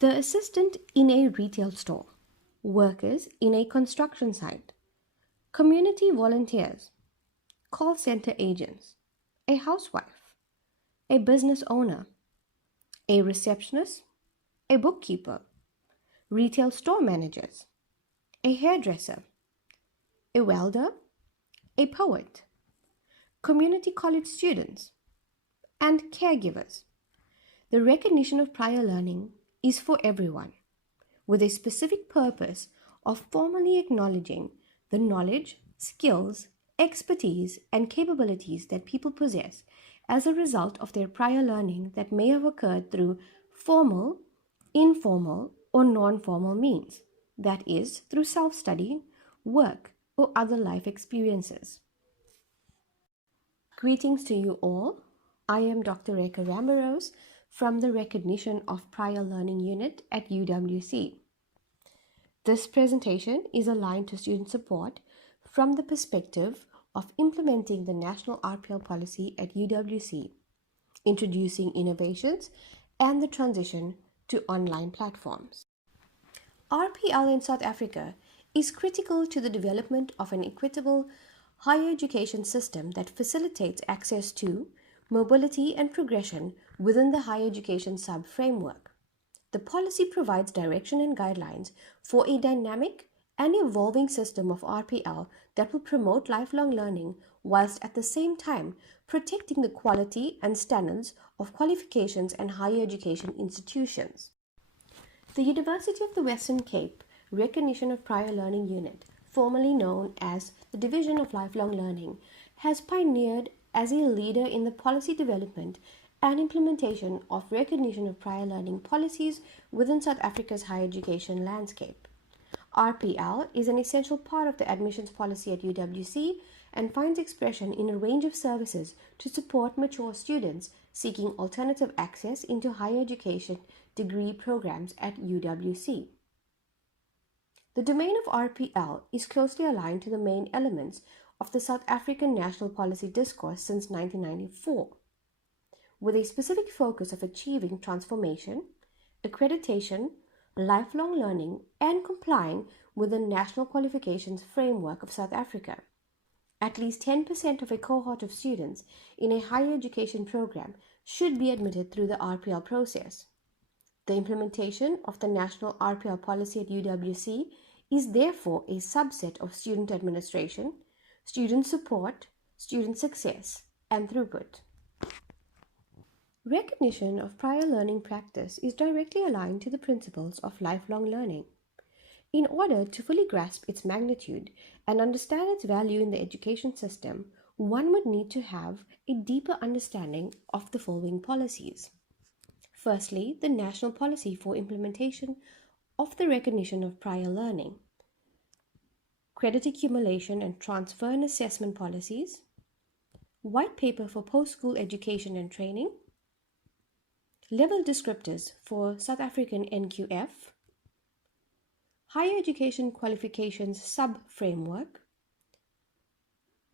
The assistant in a retail store, workers in a construction site, community volunteers, call center agents, a housewife, a business owner, a receptionist, a bookkeeper, retail store managers, a hairdresser, a welder, a poet, community college students, and caregivers. The recognition of prior learning is for everyone, with a specific purpose of formally acknowledging the knowledge, skills, expertise, and capabilities that people possess as a result of their prior learning that may have occurred through formal, informal, or non formal means, that is, through self study, work, or other life experiences. Greetings to you all. I am Dr. Reka Rambharose from the Recognition of Prior Learning Unit at UWC. This presentation is aligned to student support from the perspective of implementing the National RPL policy at UWC, introducing innovations, and the transition to online platforms. RPL in South Africa is critical to the development of an equitable higher education system that facilitates access to, mobility, and progression within the higher education sub-framework. The policy provides direction and guidelines for a dynamic and evolving system of RPL that will promote lifelong learning whilst at the same time protecting the quality and standards of qualifications and higher education institutions. The University of the Western Cape Recognition of Prior Learning Unit, formerly known as the Division of Lifelong Learning, has pioneered as a leader in the policy development and implementation of recognition of prior learning policies within South Africa's higher education landscape. RPL is an essential part of the admissions policy at UWC and finds expression in a range of services to support mature students seeking alternative access into higher education degree programs at UWC. The domain of RPL is closely aligned to the main elements of the South African national policy discourse since 1994, with a specific focus of achieving transformation, accreditation, lifelong learning, and complying with the National Qualifications Framework of South Africa. At least 10% of a cohort of students in a higher education program should be admitted through the RPL process. The implementation of the national RPL policy at UWC is therefore a subset of student administration, student support, student success, and throughput. Recognition of prior learning practice is directly aligned to the principles of lifelong learning. In order to fully grasp its magnitude and understand its value in the education system, one would need to have a deeper understanding of the following policies. Firstly, the national policy for implementation of the recognition of prior learning, credit accumulation and transfer and assessment policies, white paper for post-school education and training, level descriptors for South African NQF, higher education qualifications sub-framework,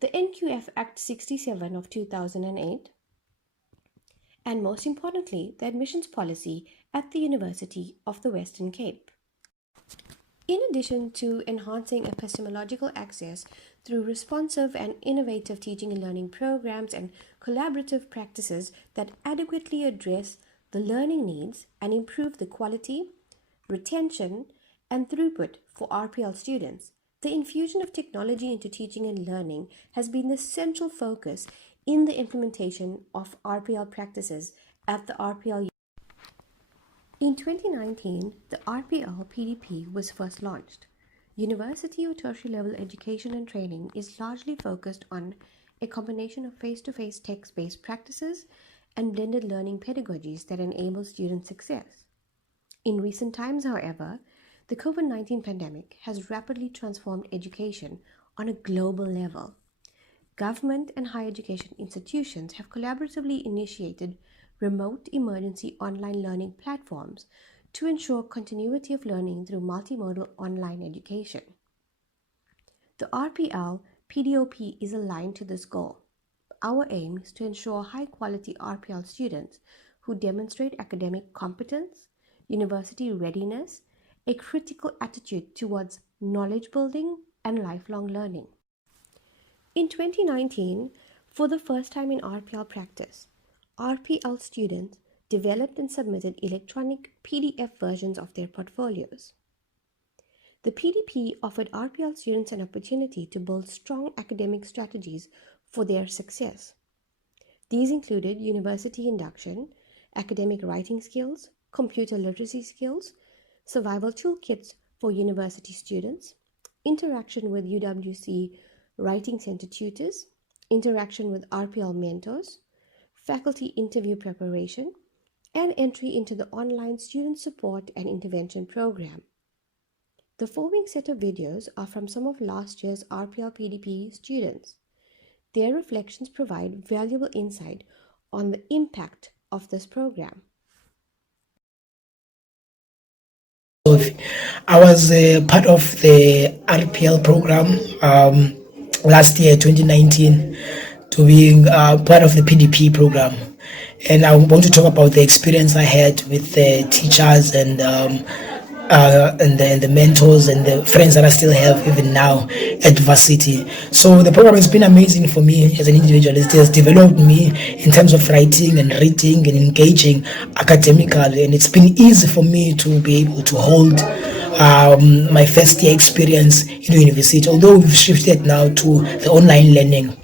the NQF Act 67 of 2008, and most importantly, the admissions policy at the University of the Western Cape. In addition to enhancing epistemological access through responsive and innovative teaching and learning programs and collaborative practices that adequately address the learning needs and improve the quality, retention, and throughput for RPL students, the infusion of technology into teaching and learning has been the central focus in the implementation of RPL practices at the RPL. In 2019, the RPL PDP was first launched. University or tertiary level education and training is largely focused on a combination of face-to-face text-based practices and blended learning pedagogies that enable student success. In recent times, however, the COVID-19 pandemic has rapidly transformed education on a global level. Government and higher education institutions have collaboratively initiated remote emergency online learning platforms to ensure continuity of learning through multimodal online education. The RPL PDOP is aligned to this goal. Our aim is to ensure high-quality RPL students who demonstrate academic competence, university readiness, a critical attitude towards knowledge building, and lifelong learning. In 2019, for the first time in RPL practice, RPL students developed and submitted electronic PDF versions of their portfolios. The PDP offered RPL students an opportunity to build strong academic strategies for their success. These included university induction, academic writing skills, computer literacy skills, survival toolkits for university students, interaction with UWC Writing Center tutors, interaction with RPL mentors, faculty interview preparation, and entry into the online student support and intervention program. The following set of videos are from some of last year's RPL PDP students. Their reflections provide valuable insight on the impact of this program. I was part of the RPL program last year, 2019, to being part of the PDP program. And I want to talk about the experience I had with the teachers and the mentors and the friends that I still have even now at varsity. So the program has been amazing for me as an individual. It has developed me in terms of writing and reading and engaging academically, and it's been easy for me to be able to hold my first year experience in university, although we've shifted now to the online learning.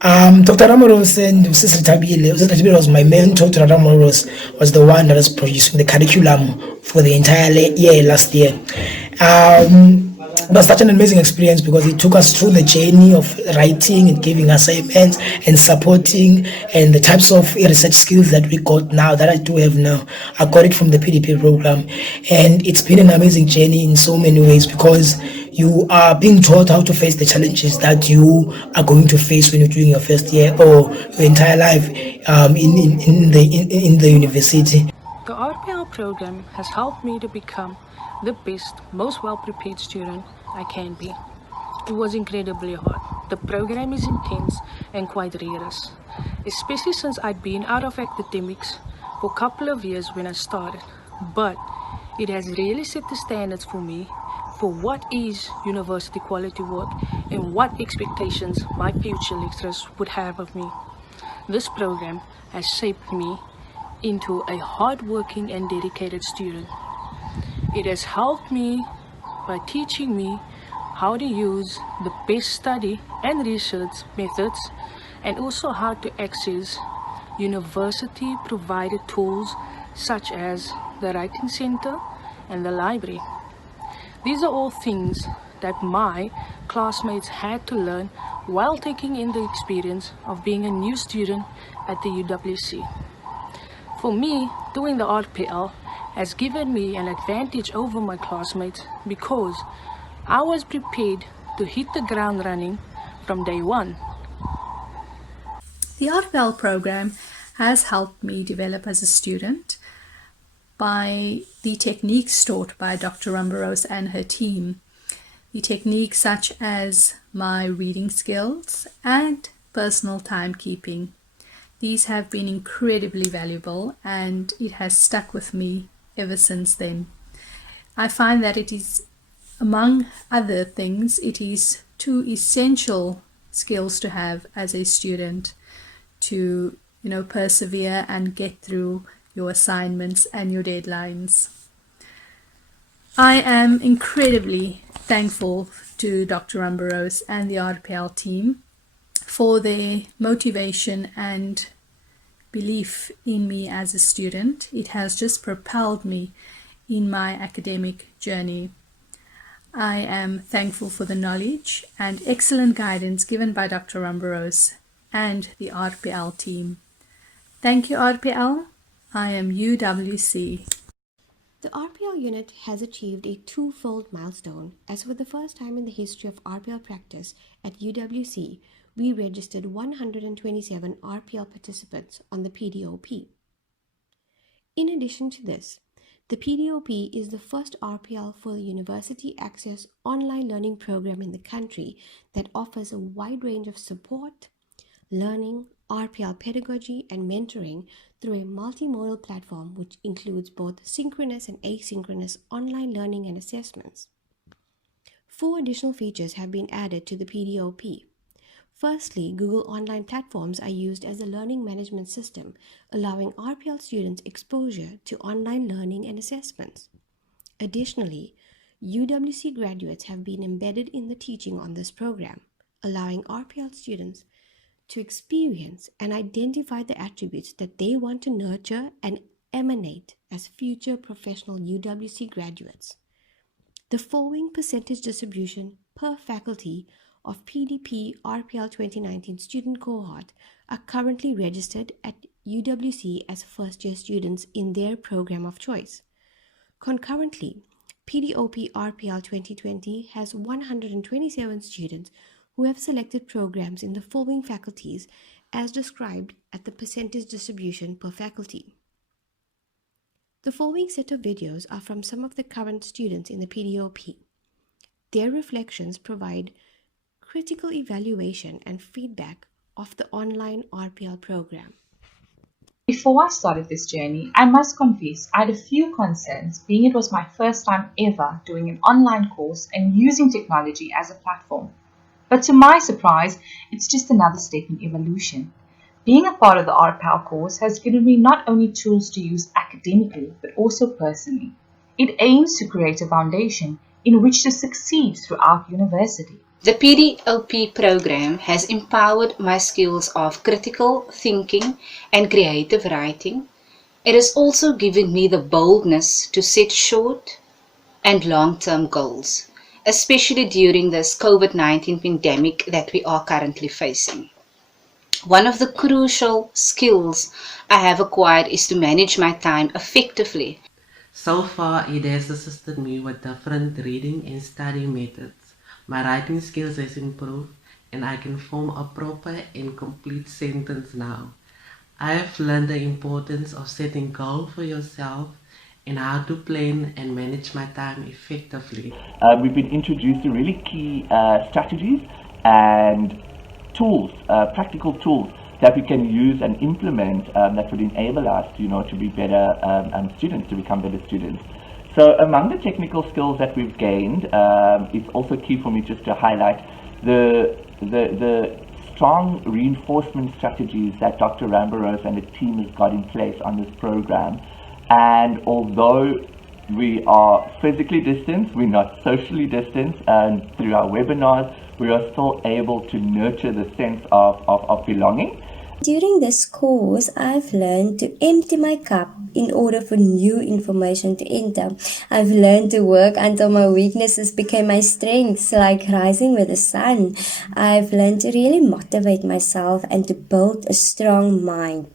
Dr. Rambharose and Mrs. Tabile was my mentor. Dr. Rambharose was the one that was producing the curriculum for the entire year last year. It was such an amazing experience because it took us through the journey of writing and giving assignments and supporting, and the types of research skills that we got now, that I do have now. I got it from the PDP program, and it's been an amazing journey in so many ways because you are being taught how to face the challenges that you are going to face when you're doing your first year or your entire life in the university. The RPL program has helped me to become the best, most well-prepared student I can be. It was incredibly hard. The program is intense and quite rigorous, especially since I'd been out of academics for a couple of years when I started. But it has really set the standards for me for what is university quality work and what expectations my future lecturers would have of me. This program has shaped me into a hard-working and dedicated student. It has helped me by teaching me how to use the best study and research methods, and also how to access university-provided tools such as the Writing Center and the library. These are all things that my classmates had to learn while taking in the experience of being a new student at the UWC. For me, doing the RPL has given me an advantage over my classmates because I was prepared to hit the ground running from day one. The RPL program has helped me develop as a student by the techniques taught by Dr. Rambharose and her team. The techniques such as my reading skills and personal timekeeping. These have been incredibly valuable, and it has stuck with me ever since then. I find that it is, among other things, it is two essential skills to have as a student to, persevere and get through your assignments and your deadlines. I am incredibly thankful to Dr. Rambharose and the RPL team for their motivation and belief in me as a student. It has just propelled me in my academic journey. I am thankful for the knowledge and excellent guidance given by Dr. Rambharose and the RPL team. Thank you, RPL. I am UWC. The RPL unit has achieved a twofold milestone, as for the first time in the history of RPL practice at UWC, we registered 127 RPL participants on the PDOP. In addition to this, the PDOP is the first RPL full university access online learning program in the country that offers a wide range of support, learning, RPL pedagogy and mentoring through a multimodal platform which includes both synchronous and asynchronous online learning and assessments. 4 additional features have been added to the PDOP. Firstly, Google Online platforms are used as a learning management system, allowing RPL students exposure to online learning and assessments. Additionally, UWC graduates have been embedded in the teaching on this program, allowing RPL students to experience and identify the attributes that they want to nurture and emanate as future professional UWC graduates. The following percentage distribution per faculty of PDP RPL 2019 student cohort are currently registered at UWC as first-year students in their program of choice. Concurrently, PDOP RPL 2020 has 127 students who have selected programs in the following faculties as described at the percentage distribution per faculty. The following set of videos are from some of the current students in the PDOP. Their reflections provide critical evaluation and feedback of the online RPL program. Before I started this journey, I must confess I had a few concerns, being it was my first time ever doing an online course and using technology as a platform. But to my surprise, it's just another step in evolution. Being a part of the RPL course has given me not only tools to use academically, but also personally. It aims to create a foundation in which to succeed throughout university. The PDOP program has empowered my skills of critical thinking and creative writing. It has also given me the boldness to set short and long-term goals, especially during this COVID-19 pandemic that we are currently facing. One of the crucial skills I have acquired is to manage my time effectively. So far, it has assisted me with different reading and studying methods. My writing skills has improved and I can form a proper and complete sentence now. I have learned the importance of setting goals for yourself and how to plan and manage my time effectively. We've been introduced to really key strategies and tools, practical tools that we can use and implement that would enable us, to be better students, to become better students. So among the technical skills that we've gained, it's also key for me just to highlight the strong reinforcement strategies that Dr. Rambharose and the team has got in place on this program. And although we are physically distanced, we're not socially distanced, and through our webinars, we are still able to nurture the sense of belonging. During this course, I've learned to empty my cup in order for new information to enter. I've learned to work until my weaknesses became my strengths, like rising with the sun. I've learned to really motivate myself and to build a strong mind.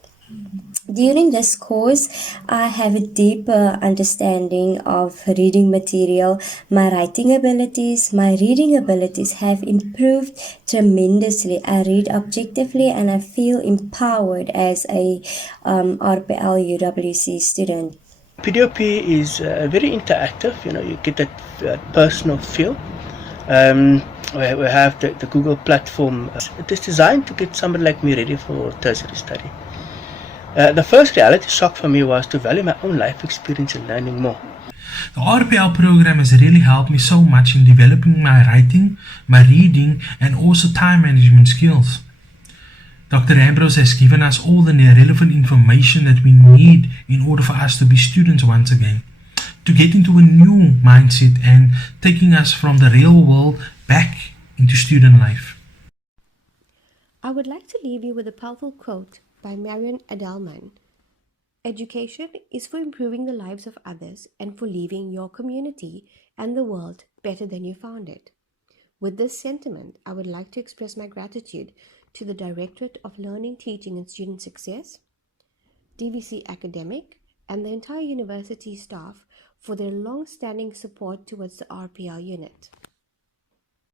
During this course, I have a deeper understanding of reading material. My writing abilities, my reading abilities have improved tremendously. I read objectively and I feel empowered as a RPL UWC student. PDOP is very interactive. You get that personal feel. We have the Google platform. It is designed to get somebody like me ready for tertiary study. The first reality shock for me was to value my own life experience and learning more. The RPL program has really helped me so much in developing my writing, my reading, and also time management skills. Dr. Rambharose has given us all the relevant information that we need in order for us to be students once again, to get into a new mindset and taking us from the real world back into student life. I would like to leave you with a powerful quote by Marion Edelman. Education is for improving the lives of others and for leaving your community and the world better than you found it. With this sentiment, I would like to express my gratitude to the Directorate of Learning, Teaching and Student Success, DVC Academic, and the entire university staff for their long-standing support towards the RPL unit.